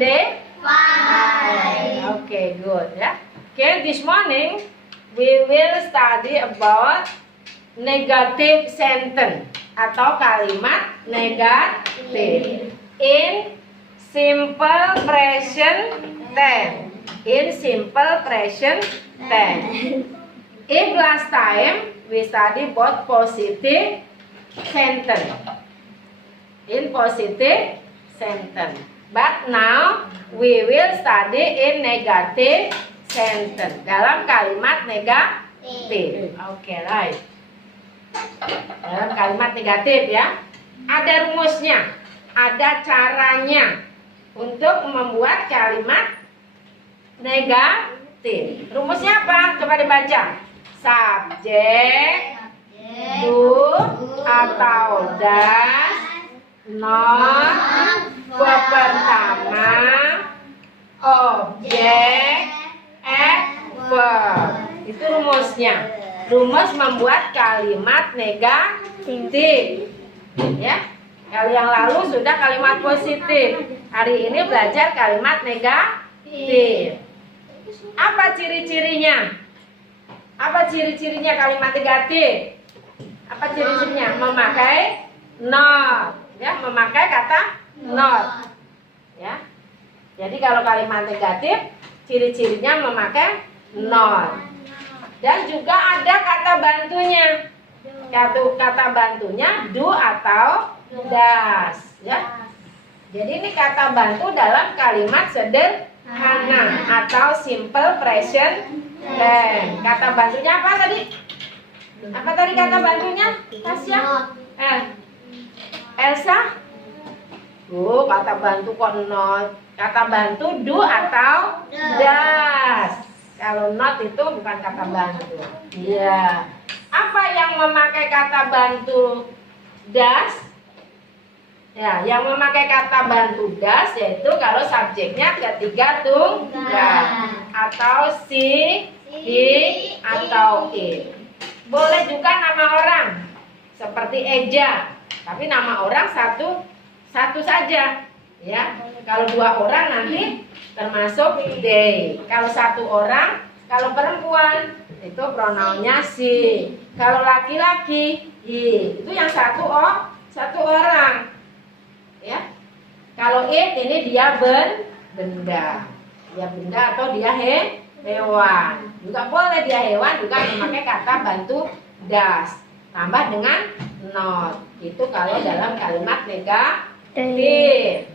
yesterday? Fine. Okay, good ya. Okay, this morning we will study about negative sentence atau kalimat negatif in simple present tense. In simple present tense. If last time we study both positive sentence. In positive sentence. But now we will study in negative sentence. Dalam kalimat negatif. Oke, right. Dalam kalimat negatif ya. Ada rumusnya, ada caranya untuk membuat kalimat negatif. Rumusnya apa? Coba dibaca. Subjek, do atau does, not, verb pertama, objek, verb. Itu rumusnya. Rumus membuat kalimat negatif. Ya. Kali yang lalu sudah kalimat positif. Hari ini belajar kalimat negatif. Apa ciri-cirinya? Apa ciri-cirinya kalimat negatif? Apa ciri-cirinya? Memakai not. Ya, memakai kata not. Ya. Jadi kalau kalimat negatif ciri-cirinya memakai not. Dan juga ada kata bantunya. Kata bantunya do atau does, ya. Jadi ini kata bantu dalam kalimat sederhana atau simple present tense. Kata bantunya apa tadi? Apa tadi kata bantunya? Tasya? Elsa? Kata bantu kok not. Kata bantu do atau does. Kalau not itu bukan kata bantu. Iya. Apa yang memakai kata bantu does? Ya, yang memakai kata bantu does yaitu kalau subjeknya ketiga tunggal atau she, he, atau it. Boleh juga nama orang seperti Eja. Tapi nama orang satu saja, ya. Kalau dua orang nanti termasuk they. Kalau satu orang, kalau perempuan itu pronounnya she. Kalau laki-laki he. Itu yang satu orang, ya. Kalau it ini dia benda, dia benda atau dia hewan. Juga boleh dia hewan juga memakai kata bantu does. Tambah dengan not. Itu kalau dalam kalimat negatif.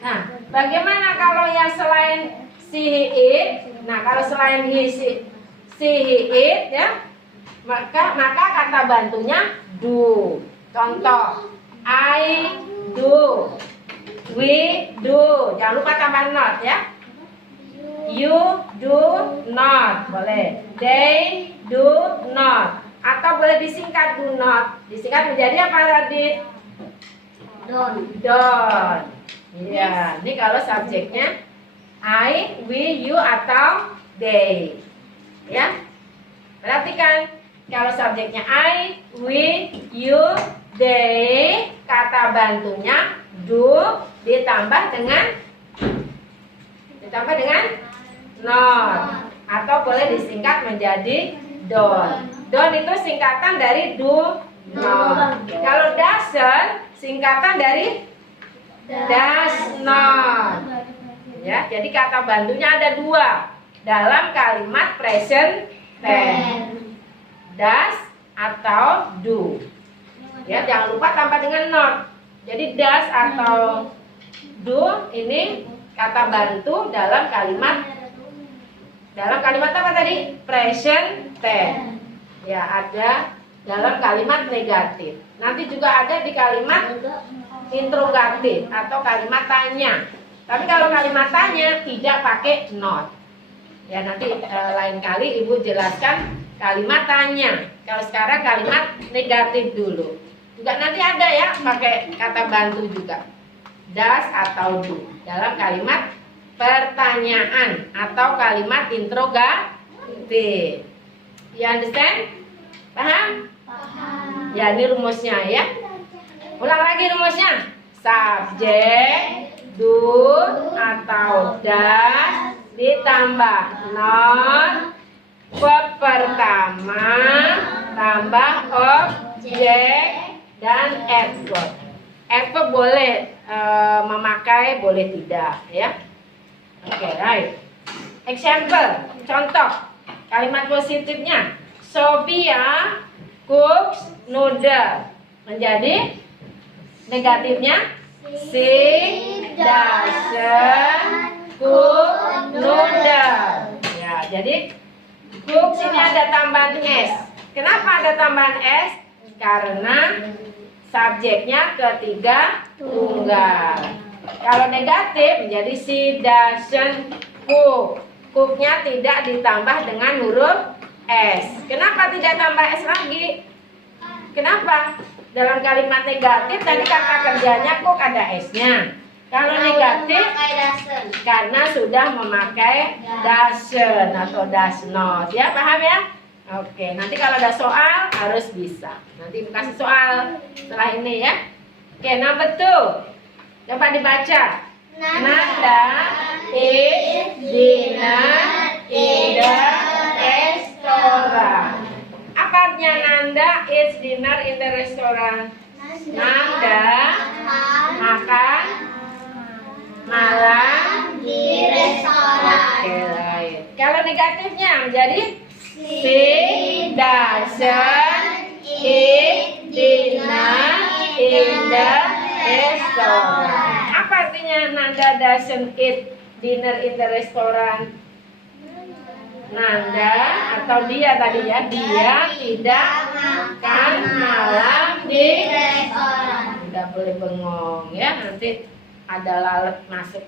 Nah, bagaimana kalau yang selain she, it? Nah, kalau selain she, it, ya, maka kata bantunya do. Contoh, I do, we do. Jangan lupa tambah not, ya. You do not, boleh. They do not. Atau boleh disingkat do not. Disingkat menjadi apa Radit? Don't. Iya, ini kalau subjeknya I, we, you atau they. Ya. Perhatikan, kalau subjeknya I, we, you, they, kata bantunya do ditambah dengan not. Atau boleh disingkat menjadi don't. Don't itu singkatan dari do not. Kalau doesn't singkatan dari does not. Ya, jadi kata bantunya ada dua dalam kalimat present tense. Does atau do. Ya, jangan lupa tambah dengan not. Jadi does atau do ini kata bantu dalam kalimat apa tadi? Present tense. Ya, ada dalam kalimat negatif. Nanti juga ada di kalimat interrogatif atau kalimat tanya. Tapi kalau kalimat tanya tidak pakai not. Ya, nanti lain kali Ibu jelaskan kalimat tanya. Kalau sekarang kalimat negatif dulu. Juga nanti ada ya pakai kata bantu juga. Does atau do dalam kalimat pertanyaan atau kalimat interrogatif. You understand? Paham? Paham. Ya, ini rumusnya ya. Ulang lagi rumusnya. Subjek, do atau does ditambah not, verb pertama tambah objek dan adverb. Adverb boleh memakai, boleh tidak, ya. Oke, right. Example, contoh kalimat positifnya. Sophia cooks noodle. Menjadi negatifnya, she doesn't cook noodle. Ya, jadi cooks ini ada tambahan s. Kenapa ada tambahan s? Karena subjeknya ketiga tunggal. Kalau negatif menjadi she doesn't cook. Cooknya tidak ditambah dengan huruf s. Kenapa tidak tambah s lagi? Kenapa? Dalam kalimat negatif tadi kata kerjanya cook ada s-nya. Kalau negatif karena sudah memakai doesn't atau does not. Ya, paham ya? Oke, nanti kalau ada soal harus bisa. Nanti kasih soal setelah ini ya. Oke, number 2. Coba dibaca. Nanda eats dinner in the restaurant. Apa artinya Nanda eats dinner in the restaurant? Nanda makan malam di restoran. Oke, right. Kalau negatifnya menjadi she doesn't eat dinner in the restaurant. Apa artinya Nanda doesn't eat dinner in the restaurant? Nanda atau dia tadi ya, dia tidak makan malam di restoran. Tidak boleh bengong ya, nanti ada lalat masuk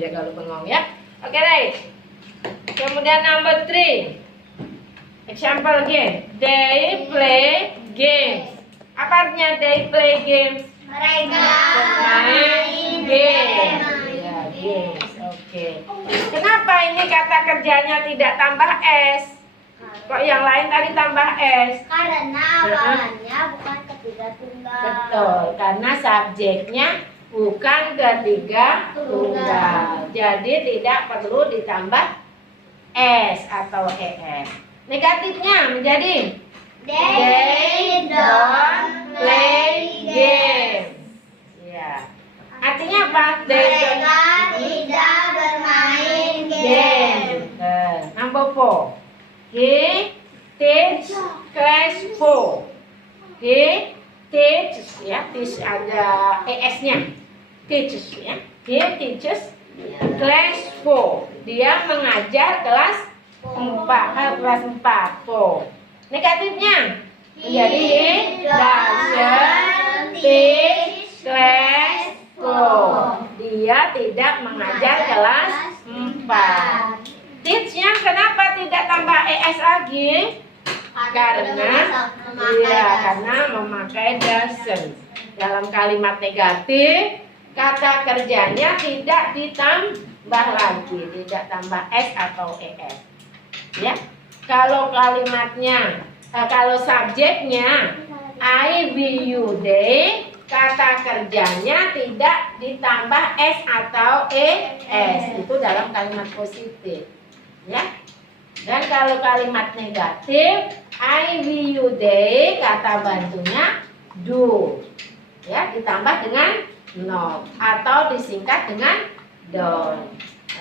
ya kalau bengong ya. Oke, right. Kemudian number 3. Example again. They play games. Apa artinya they play games? Mereka Bermain games. Ya, games. Oke. Kenapa ini kata kerjanya tidak tambah s? Kok yang lain tadi tambah s? karena awalannya bukan ketiga tunggal. Betul, karena subjeknya bukan ketiga tunggal. Jadi tidak perlu ditambah s atau es. Negatifnya menjadi they don't play games. Ya. Artinya apa? Mereka tidak bermain game. Number 4. He teach class 4. He teaches ya, teach ada es-nya. Teaches ya. He teaches class 4. Dia mengajar kelas 4, kelas 4. 4. Negatifnya menjadi he doesn't teach class 4. Dia tidak mengajar kelas 4. Teach-nya kenapa tidak tambah es lagi? Karena memakai doesn't. Dalam kalimat negatif, kata kerjanya tidak ditambah lagi, tidak tambah s atau es. Ya. Kalau kalimatnya, kalau subjeknya I, be, you, they, kata kerjanya tidak ditambah s atau es. Itu dalam kalimat positif. Ya. Dan kalau kalimat negatif I, we, you, they, kata bantunya do. Ya, ditambah dengan not atau disingkat dengan don't.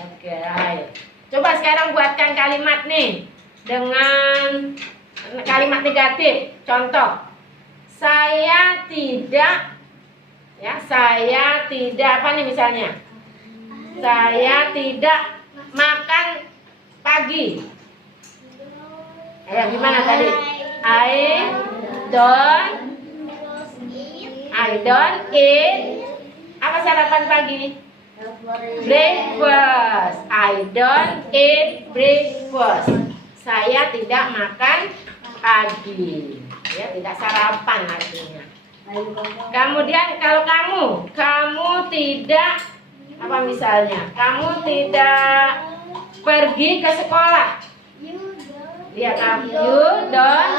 Oke, ayo. Coba sekarang buatkan kalimat nih dengan kalimat negatif. Contoh. Saya tidak apa nih misalnya? Saya tidak makan pagi. Gimana tadi? I don't eat apa sarapan pagi? Breakfast. I don't eat breakfast. Saya tidak makan pagi. Ya, tidak sarapan artinya. Kemudian kalau kamu tidak apa misalnya? Kamu tidak pergi ke sekolah. Ya, you don't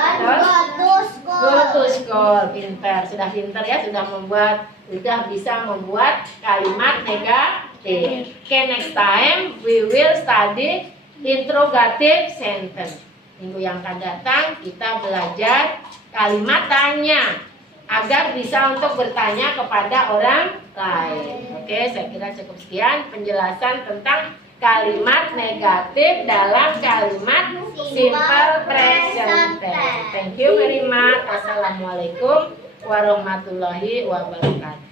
go to Good girl, pinter. Sudah pinter ya, sudah bisa membuat kalimat negatif. Okay, next time we will study interrogative sentence. Minggu yang akan datang kita belajar kalimat tanya agar bisa untuk bertanya kepada orang lain. Oke, saya kira cukup sekian penjelasan tentang kalimat negatif dalam kalimat simple present tense. Thank you very much. Assalamualaikum warahmatullahi wabarakatuh.